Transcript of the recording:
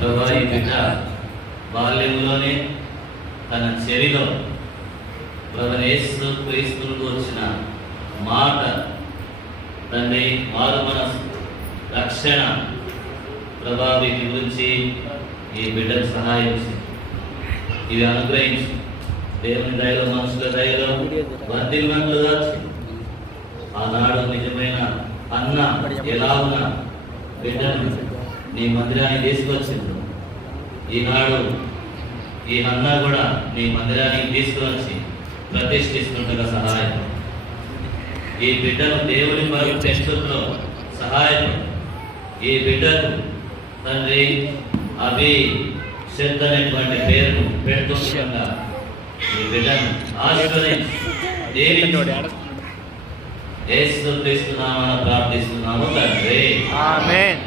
ప్రభా ఈ బిడ్డ బాల్యంలోనే తన చెవిలో ప్రభు యేసు క్రీస్తుకు వచ్చిన మాట తండ్రి మారు మనసు రక్షణ ప్రభా వీటి గురించి ఈ బిడ్డకు సహాయం ఇవి అనుగ్రహించి దేవుని దయలో మనుషుల దయలో వర్ధిల్లంట్లుగా ఆనాడు నిజమైన అన్న ఎలా ఉన్న బిడ్డను నీ మందిరానికి తీసుకొచ్చింది. ఈనాడు ఈ అన్న కూడా నీ మందిరానికి తీసుకువచ్చి ప్రతిష్ఠిస్తుండగా సహాయం ఈ బిడ్డను దేవుని పరిశుద్ధతలో సహాయం ఈ బిడ్డకు తండ్రి అవి శ్రద్ధ అనేటువంటి పేరును పెడుతుండగా ఈ బిడ్డను ఆశీర్వదించి యేసు క్రీస్తు నామమున ప్రార్థిస్తున్నాము తండ్రి. ఆమేన్.